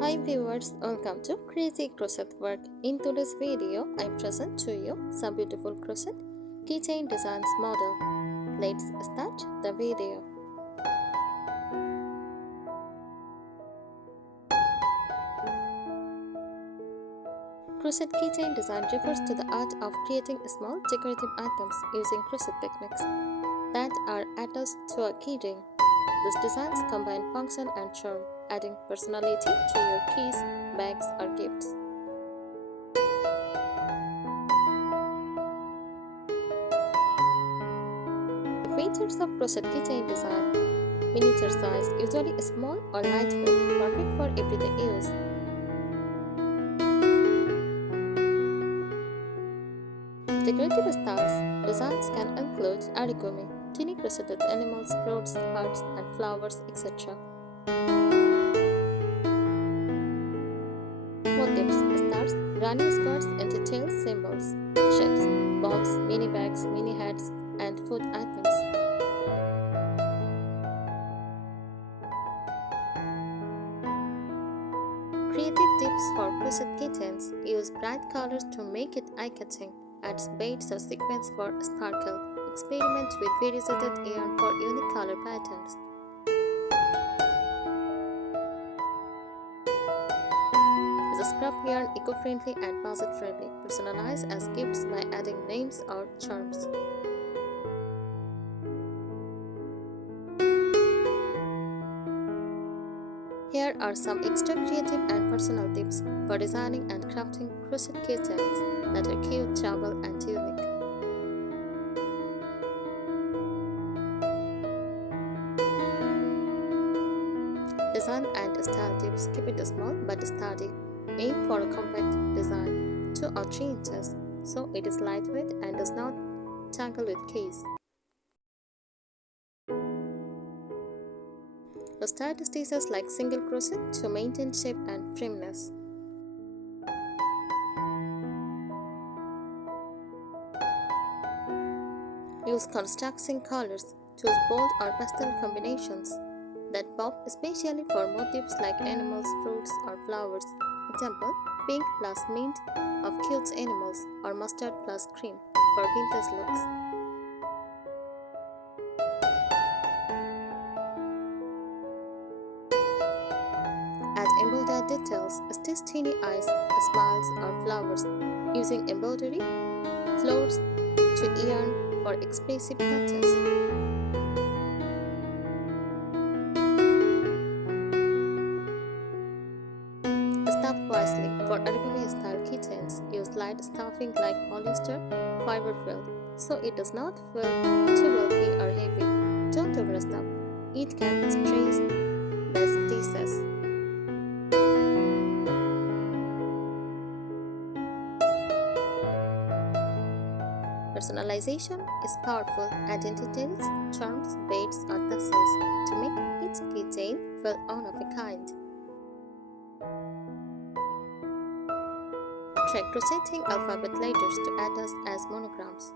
Hi viewers, welcome to Crazy Crochet Work. In today's video, I present to you some beautiful crochet keychain designs model. Let's start the video. Crochet keychain design refers to the art of creating small decorative items using crochet techniques that are attached to a keyring. These designs combine function and charm, adding personality to your keys, bags, or gifts. The features of crochet keychain design: miniature size, usually small or lightweight, perfect for everyday use. Decorative styles. Designs can include origami, tiny crocheted animals, fruits, hearts, and flowers, etc. Motifs. Stars, running skirts, and detailed symbols. Shapes. Balls, mini bags, mini hats, and food items. Creative tips for crochet keychains. Use bright colors to make it eye-catching. Add beads or sequins for sparkle. Experiment with variegated yarn for unique color patterns. Use a scrap yarn eco-friendly and budget-friendly. Personalize as gifts by adding names or charms. Here are some extra creative and personal tips for designing and crafting crochet keychains that are cute, travel, and unique. Design and style tips. Keep it small but sturdy. Aim for a compact design, 2 or 3 inches, so it is lightweight and does not tangle with keys. Start stitches like single crochet to maintain shape and firmness. Use contrasting colors. Choose bold or pastel combinations that pop, especially for motifs like animals, fruits, or flowers. Example: pink plus mint of cute animals, or mustard plus cream for vintage looks. Add embroidered details. Stitch teeny eyes, smiles, or flowers using embroidery floors to yarn for expressive touches. Stuff wisely. For origami style keychains, use light stuffing like polyester fiber filled, so it does not feel too bulky or heavy. Don't overstuff. It can stress the stitches. Personalization is powerful. Add in details, charms, beads, or tassels to make each keychain feel one of a kind. Try crocheting alphabet letters to attach as monograms.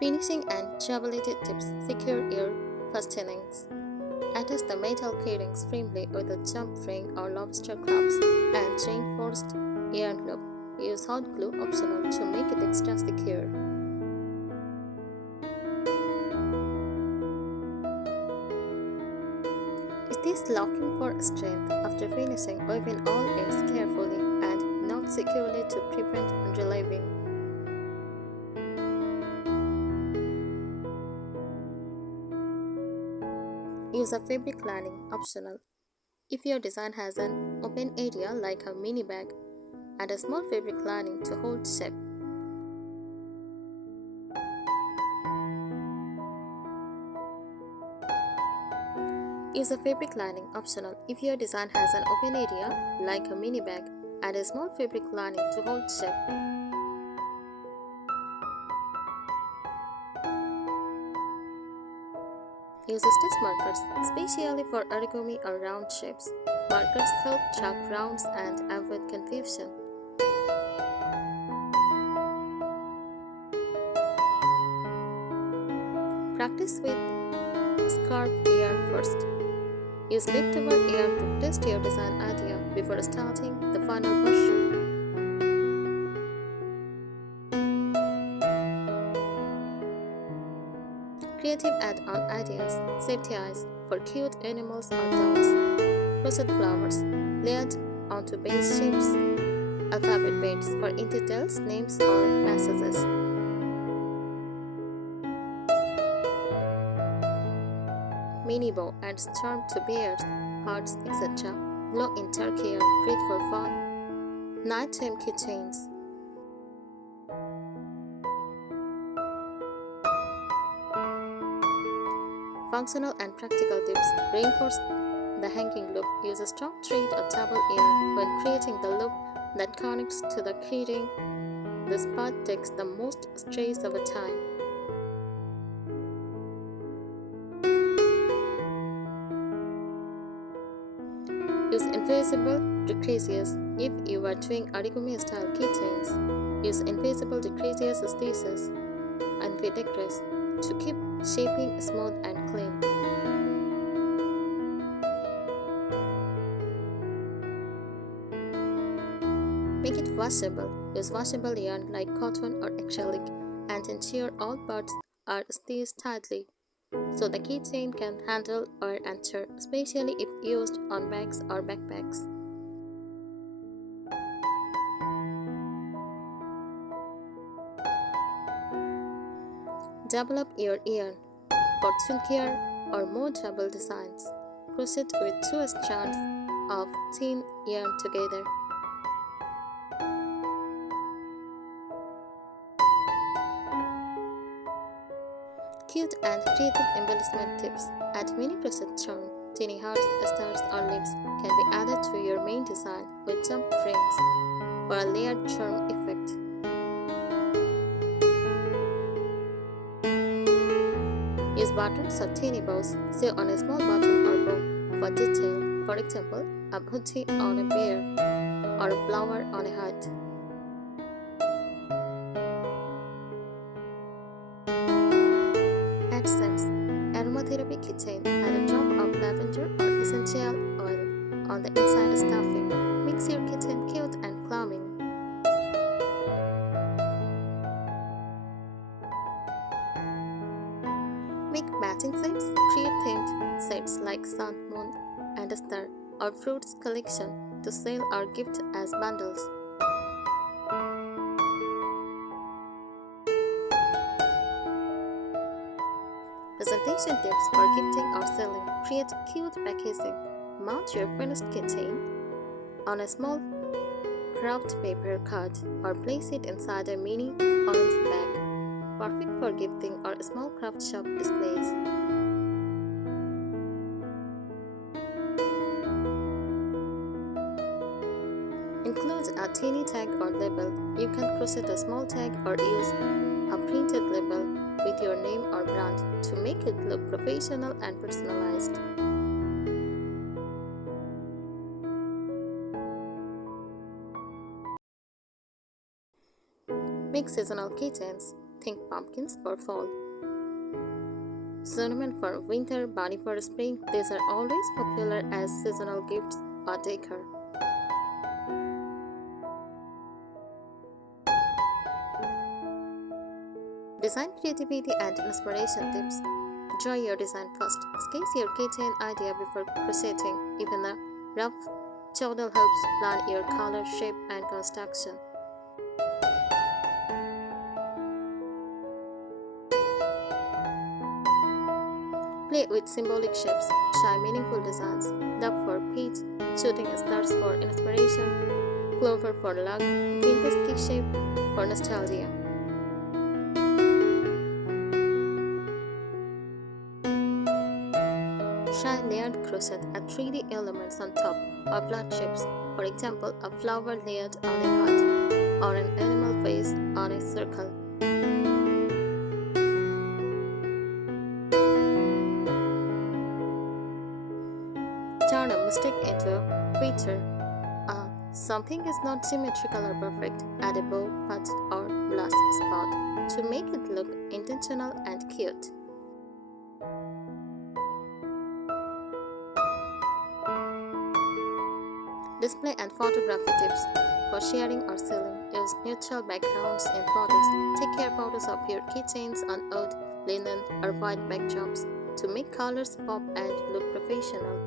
Finishing and durability tips. Secure your fastenings. Attach the metal keyrings firmly with a jump ring or lobster claws and reinforced yarn loop. Use hot glue optional to make it extra secure. Stitch locking for strength. After finishing, open all ends carefully and knot securely to prevent unraveling. Use a fabric lining, optional. If your design has an open area like a mini bag, add a small fabric lining to hold shape. Use a fabric lining, optional. If your design has an open area like a mini bag, add a small fabric lining to hold shape. Use stitch markers, especially for origami or round shapes. Markers help track rounds and avoid confusion. Practice with scarf yarn first. Use leftover yarn to test your design idea before starting the final version. Creative add-on ideas: safety eyes for cute animals or dolls, crochet flowers layered onto base shapes, alphabet beads for in details, names or messages. Mini bow adds charm to bears, hearts, etc. Glow in turkey yarn, great for fun. Nighttime keychains. Functional and practical tips: reinforce the hanging loop. Use a strong thread or double yarn when creating the loop that connects to the keyring. This part takes the most stress over time. Use invisible decreases if you are doing origami style keychains. Use invisible decreases thesis and decrease to keep shaping smooth and clean. Make it washable. Use washable yarn like cotton or acrylic and ensure all parts are stitched tightly so the keychain can handle wear and tear, especially if used on bags or backpacks. Double up your yarn for chunkier or more double designs. Crochet with 2 strands of thin yarn together. Cute and creative embellishment tips: add mini crochet charm. Tiny hearts, stars, or leaves can be added to your main design with jump rings for a layered charm effect. Use buttons or tiny bows. Sew on a small button or bow for detail. For example, a booty on a bear or a flower on a hat. Add scents. Aromatherapy keychain. Add a drop of lavender or essential oil on the inside stuffing. Makes your keychain cute and calming. Make matching sets. Create themed sets like sun, moon, and a star or fruits collection to sell or gift as bundles. Presentation tips for gifting or selling. Create cute packaging. Mount your finished keychain on a small craft paper card or place it inside a mini orange bag. Perfect for gifting or small craft shop displays. Include a teeny tag or label. You can crochet a small tag or use a printed label with your name or brand to make it look professional and personalized. Make seasonal keychains. Think pumpkins for fall, cinnamon for winter, bunny for spring. These are always popular as seasonal gifts or decor. Design creativity and inspiration tips. Draw your design first. Sketch your keychain idea before crocheting. Even a rough channel helps plan your color, shape, and construction. Play with symbolic shapes. Try meaningful designs. Dove for peach, shooting stars for inspiration, clover for luck, Pinterest key shape for nostalgia. Try layered crochet at 3D elements on top of flat shapes. For example, a flower layered on a heart or an animal face on a circle. Turn a mistake into a feature. Something is not symmetrical or perfect. Add a bow, patch, or blast spot to make it look intentional and cute. Display and photography tips. For sharing or selling, use neutral backgrounds in photos. Take care photos of your keychains on oud, linen, or white backdrops to make colors pop and look professional.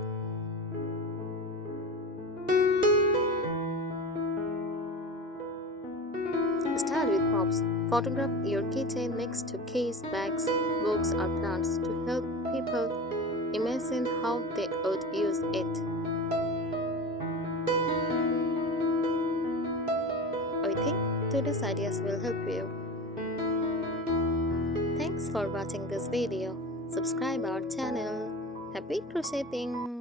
Start with props. Photograph your keychain next to keys, bags, books, or plants to help people imagine how they would use it. I think today's ideas will help you. Thanks for watching this video. Subscribe our channel. Happy crocheting!